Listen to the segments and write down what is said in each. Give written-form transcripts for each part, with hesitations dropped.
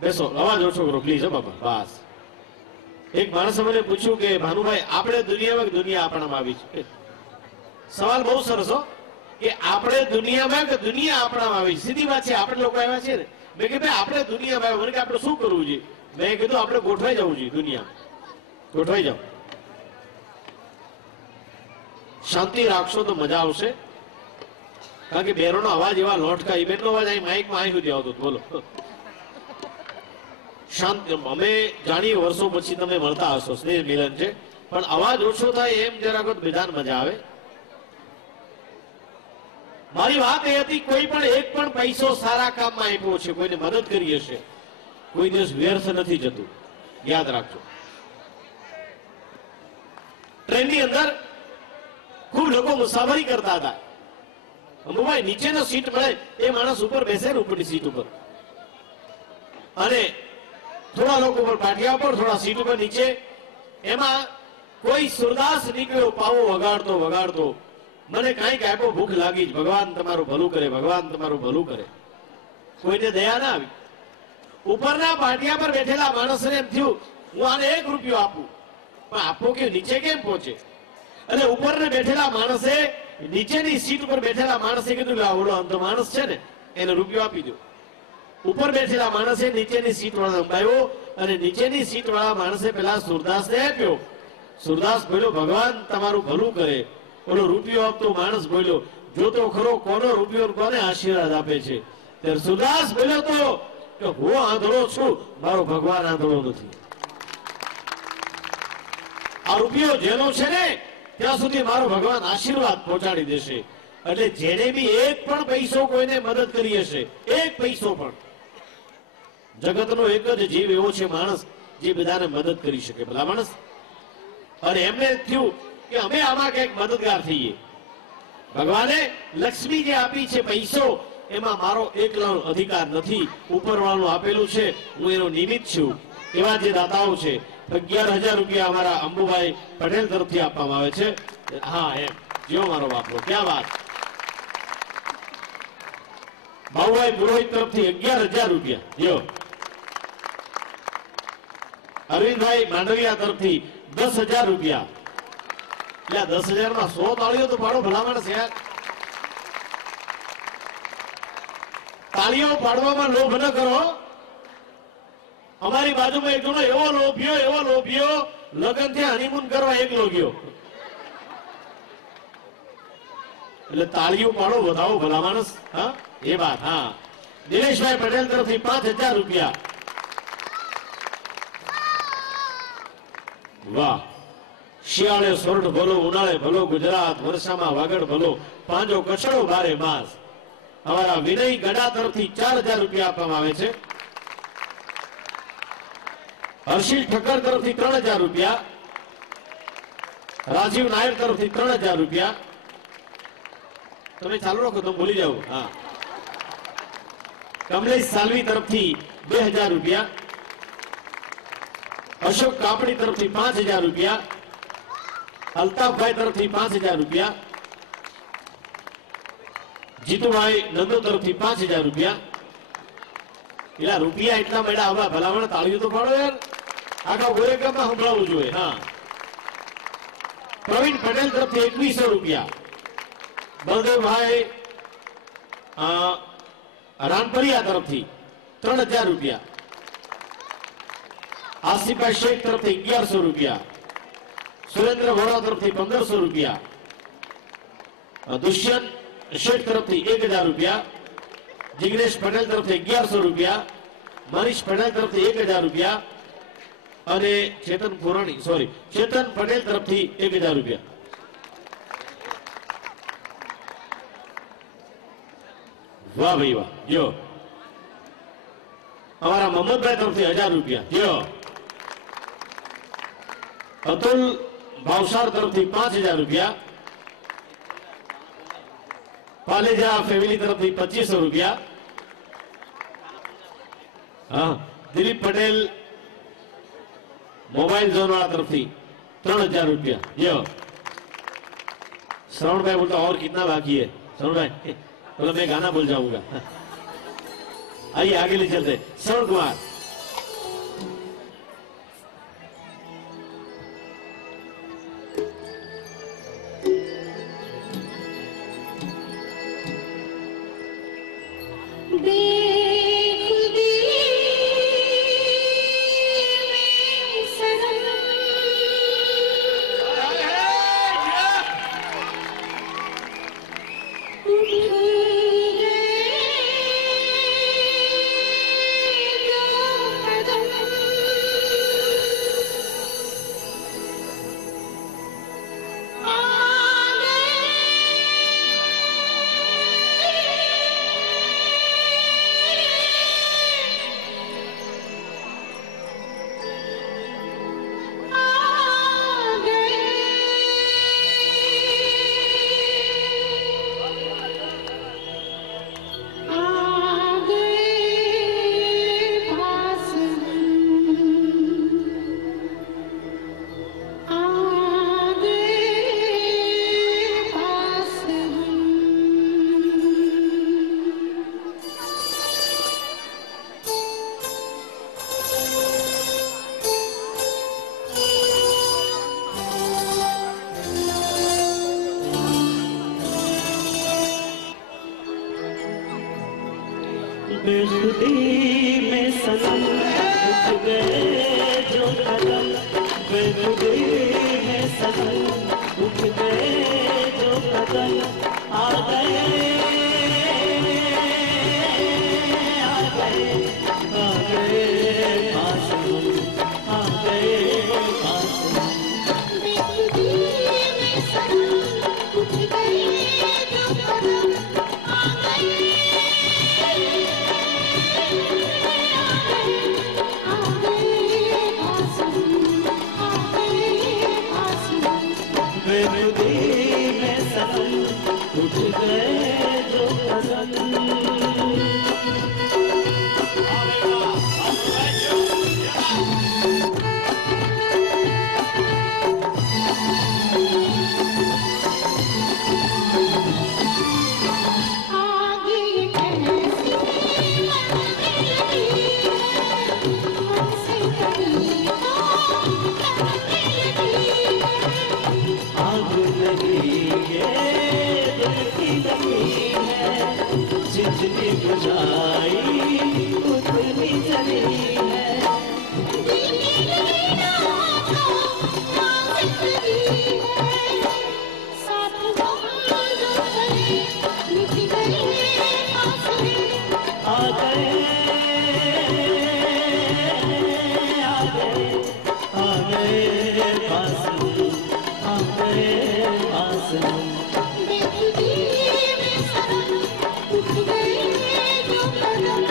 બેસો, અવાજ ઓછો કરો પ્લીઝ. બાબા બસ. એક માણસે મને પૂછ્યું કે ભાનુભાઈ આપણે દુનિયામાં દુનિયા આપણામાં આવી છે? સવાલ બહુ સરસ હો, કે આપણે દુનિયામાં કે દુનિયા આપણામાં આવી? સીધી વાત છે, આપણે લોકો આવ્યા છે ને. મેં કીધું ભાઈ આપણે દુનિયામાં આવ્યા, મને કે આપણે શું કરવું જોઈએ? મેં કીધું આપણે ગોઠવાઈ જવું જોઈએ દુનિયા. ગોઠવાઈ જાવ, શાંતિ રાખશો તો મજા આવશે. કારણ કે બેરોનો અવાજ એવા લોટકા, એ બેનનો અવાજ અહીં માઇકમાં અહીં સુધી આવતો. બોલો શાંત. અમે જાણીએ વર્ષો પછી તમે મળતા હશો, સ્નેહ મિલન છે, પણ અવાજ ઓછો થાય એમ જરાક બધાને મજા આવે. મારી વાત એ હતી, કોઈ પણ એક પણ પૈસો સારા કામમાં આપ્યો છે, કોઈને મદદ કરી હશે, કોઈ દિવસ વ્યર્થ નથી જતું. યાદ રાખજો. ટ્રેનની અંદર ખૂબ લોકો મુસાફરી કરતા હતા. અંબુભાઈ નીચેનો સીટ મળે એ માણસ ઉપર બેસે ને, ઉપરની સીટ ઉપર, અને થોડા લોકો ઉપર પાટિયા પર, થોડા સીટ ઉપર નીચે. એમાં કોઈ સુરદાસ નીકળ્યો, પાવો વગાડતો વગાડતો, મને કાંઈક આપ્યો, ભૂખ લાગી, ભગવાન તમારું ભલું કરે, ભગવાન તમારું ભલું કરે. કોઈને દયા ના આવી. ઉપરના પાટિયા પર બેઠેલા માણસને એમ થયું હું આને 1 રૂપિયો આપું, પણ આપો કે નીચે કેમ પહોંચે? અને ઉપરને બેઠેલા માણસે, નીચેની સીટ ઉપર બેઠેલા માણસે કીધું કે ઓલો અંત માણસ છે ને, એને રૂપિયો આપી દો. ઉપર બેઠેલા માણસે નીચેની સીટ વાળા લંબાયો, અને નીચેની સીટ વાળા માણસે પેલા સુરદાસને આપ્યો. સુરદાસ બોલ્યો ભગવાન તમારું ભલું કરે. ઓલો રૂપિયો આપતો માણસ બોલ્યો જોતો ખરો કોનો રૂપિયો કોને આશીર્વાદ આપે છે. ત્યારે સુરદાસ બોલ્યો તો કે હું આંધળો છું, મારો ભગવાન આંધળો નથી. આ રૂપિયો જેનો છે ને ત્યાં સુધી મારો ભગવાન આશીર્વાદ પહોંચાડી દેશે. એટલે જેને બી એક પણ પૈસો કોઈને મદદ કરી હશે, એક પૈસો પણ, જગતનો એક જ જીવ એવો છે માણસ જે બધાને મદદ કરી શકે, ભલા માણસ. અને એમને થયું કે અમે આમાં કંઈક મદદગાર થઈએ. ભગવાને લક્ષ્મી જે આપી છે પૈસો, એમાં મારો એકલો અધિકાર નથી, ઉપરવાળું આપેલું છે, હું એનો નિમિત્ત છું. એવા જે દાતાઓ છે, 11,000 રૂપિયા અમારા અંબુભાઈ પટેલ તરફથી આપવામાં આવે છે. હા એમ જીઓ મારો બાપલો, ક્યાં વાત. બાબુભાઈ પુરોહિત તરફથી 11,000 રૂપિયા જીઓ. અરવિંદભાઈ માંડવિયા તરફથી 10,000 રૂપિયા. એટલે 10,000 માં 100 તાળીઓ તો પાડો ભલા માણસ યાર. તાળીઓ પાડવામાં લોભ ન કરો. અમારી બાજુમાં એક જણો એવો લોભિયો લગ્ન થી હનીમૂન કરવા એકલો ગયો. એટલે તાળીઓ પાડો, વધાવો ભલા માણસ. હા એ વાત. હા દિનેશભાઈ પટેલ તરફથી 5,000 રૂપિયા. વાહ. શિયાળે સોરઠ ભલો, ઉનાળે ભલો ગુજરાત, વર્ષામાં વાગડ ભલો, પાંજો કચડો બારે માસ. અમારા વિનય ગડા તરફથી 4,000 રૂપિયા આપવામાં આવે છે. હર્ષિલ ઠક્કર તરફથી 3,000 રૂપિયા. રાજીવ નાયર તરફથી 3,000 રૂપિયા. તમે ચાલુ રાખો, તમે ભૂલી જાઓ. હા. કમલેશ સાલવી તરફથી 2,000 રૂપિયા. અશોક કાપડી તરફથી 5,000 રૂપિયા. અલ્તાફભાઈ તરફથી 5,000 રૂપિયા. જીતુભાઈ નંદો તરફથી 5,000 રૂપિયા. એલા રૂપિયા એટલા મળ્યા, હવે ભલામણ તાળીઓ તો પાડો યાર, આખા ગોરેગામમાં સંભળાવવું જોઈએ. હા. પ્રવીણ પટેલ તરફથી 2,100 રૂપિયા. બલદેવભાઈ રાનપરિયા તરફથી 3,000 રૂપિયા. આસિફભાઈ શેખ તરફથી 1,100 રૂપિયા. સુરેન્દ્ર વોરા તરફથી 1,500 રૂપિયા. દુષ્યંત શેઠ તરફથી 1,000 રૂપિયા. જિગ્નેશ પટેલ તરફથી 1,100 રૂપિયા. મનીષ પટેલ તરફથી 1,000 રૂપિયા. અને ચેતન પટેલ તરફથી 1,000 રૂપિયા. વાહ ભાઈ વાહ. જો અમારા મોહમ્મદભાઈ તરફથી 1,000 રૂપિયા. જો અતુલ ભાવસાર તરફથી 5,000 રૂપિયા. પાલેજા ફેમિલી તરફથી 2,500 રૂપિયા. હા. દિલીપ પટેલ मोबाइल जोन वाला तरफ थी 3,000 रुपया। ये श्रवण भाई बोलता और कितना बाकी है? श्रवण भाई बोला मैं गाना बोल जाऊंगा। आइए आगे ले चलते। श्रवण कुमार बेखुदी में सनम उठ गए जो कदम, बेखुदी में सनम उठ गए जो कदम, आ गए आ गए आ गए पास हम, आ गए पास हम। बेखुदी में सनम उठ गए जो कदम, आ गए बेखुदी में सनम उठ गए जो कदम। जितनी बुझाई उतनी जली है, साथ हम जो चले मिट गए फासले, आ गए आ गए आ गए पास हम, आ गए पास हम। बेखुदी में सनम उठ गए जो कदम।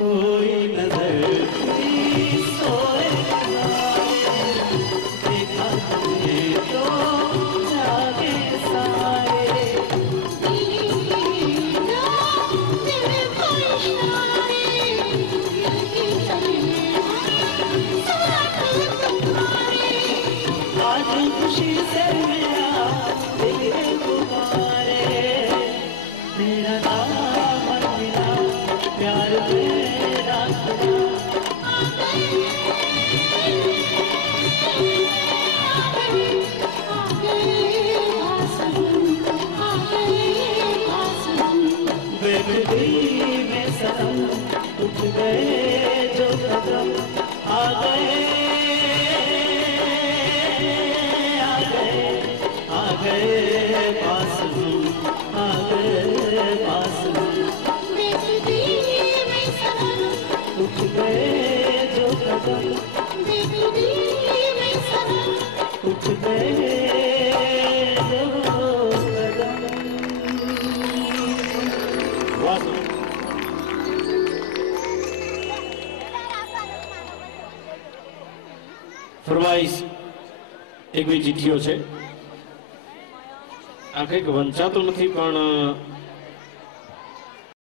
कोई नजर की सोए देखा तुझे तो जागे साए, आज खुशी से मेरा दिल पुकारे, तेरा दामन मिला प्यार मेरा खुदा। बेखुदी में सनम उठ गए जो कदम, आ गए आ गए आ गए पास हम, आ गए पास हम। बेखुदी में सनम उठ गए जो कदम, बेखुदी में सनम उठ गए जो कदम। ફરમાઈશ એક બી ચિઠ્ઠીઓ છે, આ કંઈક વંચાતું નથી પણ